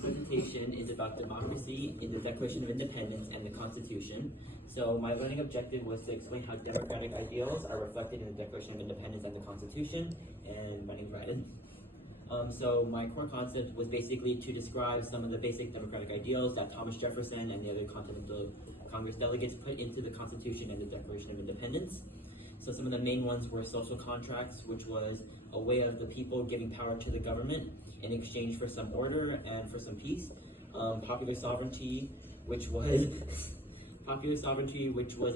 presentation is about democracy in the Declaration of Independence and the Constitution. So my learning objective was to explain how democratic ideals are reflected in the Declaration of Independence and the Constitution, and my name's Ryan. So my core concept was basically to describe some of the basic democratic ideals that Thomas Jefferson and the other Continental Congress delegates put into the Constitution and the Declaration of Independence. So some of the main ones were social contracts, which was a way of the people giving power to the government in exchange for some order and for some peace. Popular sovereignty, which was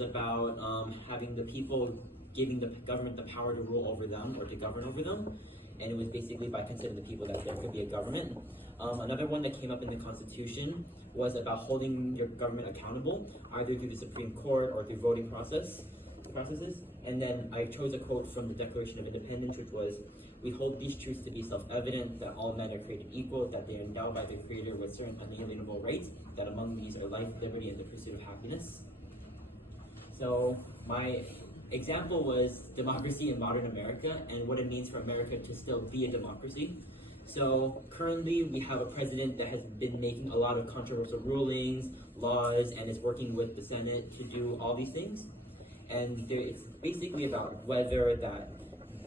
about having the people giving the government the power to rule over them or to govern over them. And it was basically by considering the people that there could be a government. Another one that came up in the Constitution was about holding your government accountable, either through the Supreme Court or through voting processes. And then I chose a quote from the Declaration of Independence, which was, "We hold these truths to be self-evident, that all men are created equal, that they are endowed by the Creator with certain unalienable rights, that among these are life, liberty, and the pursuit of happiness." So my example was democracy in modern America and what it means for America to still be a democracy. So currently we have a president that has been making a lot of controversial rulings, laws, and is working with the Senate to do all these things. And it's basically about whether that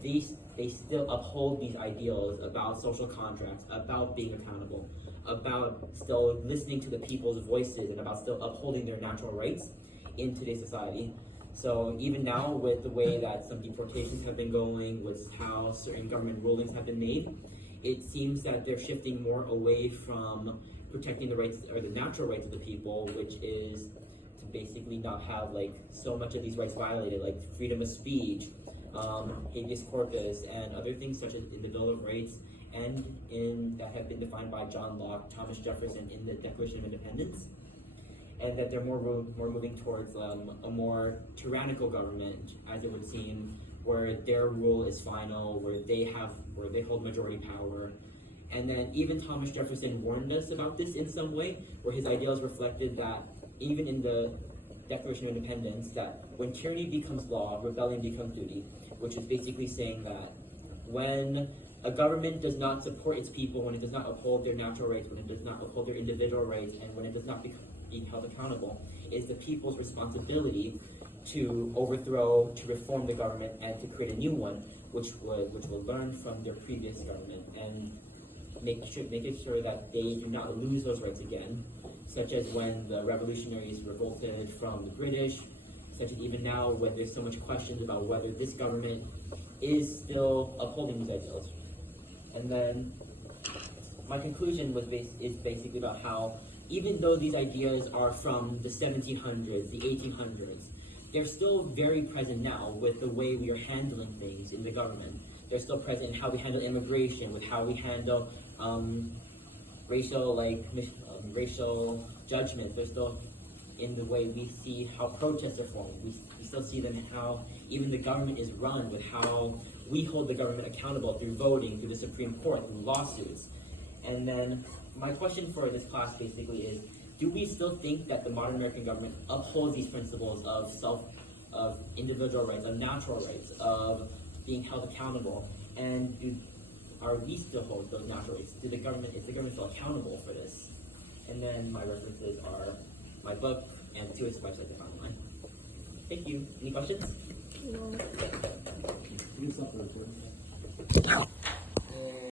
they still uphold these ideals about social contracts, about being accountable, about still listening to the people's voices, and about still upholding their natural rights in today's society. So even now, with the way that some deportations have been going, with how certain government rulings have been made, it seems that they're shifting more away from protecting the rights or the natural rights of the people, which is to basically not have like so much of these rights violated, like freedom of speech, habeas corpus, and other things such as in the Bill of Rights and that have been defined by John Locke, Thomas Jefferson in the Declaration of Independence. And that they're more moving towards a more tyrannical government, as it would seem, where their rule is final, where they hold majority power. And then even Thomas Jefferson warned us about this in some way, where his ideals reflected that even in the Declaration of Independence, that when tyranny becomes law, rebellion becomes duty, which is basically saying that when a government does not support its people, when it does not uphold their natural rights, when it does not uphold their individual rights, and when it does not be held accountable, is the people's responsibility to overthrow, to reform the government, and to create a new one, which will learn from their previous government and making sure that they do not lose those rights again, such as when the revolutionaries revolted from the British, such as even now when there's so much questions about whether this government is still upholding these ideals. And then my conclusion is basically about how even though these ideas are from the 1700s, the 1800s, they're still very present now with the way we are handling things in the government. They're still present in how we handle immigration, with how we handle racial judgments. They're still in the way we see how protests are formed. We still see them in how even the government is run, with how we hold the government accountable through voting, through the Supreme Court, through lawsuits. And then my question for this class basically is, do we still think that the modern American government upholds these principles of individual rights, of natural rights, of being held accountable? And are we still hold those natural rights? Is the government still accountable for this? And then my references are my book and 2 websites I found online. Thank you. Any questions? No.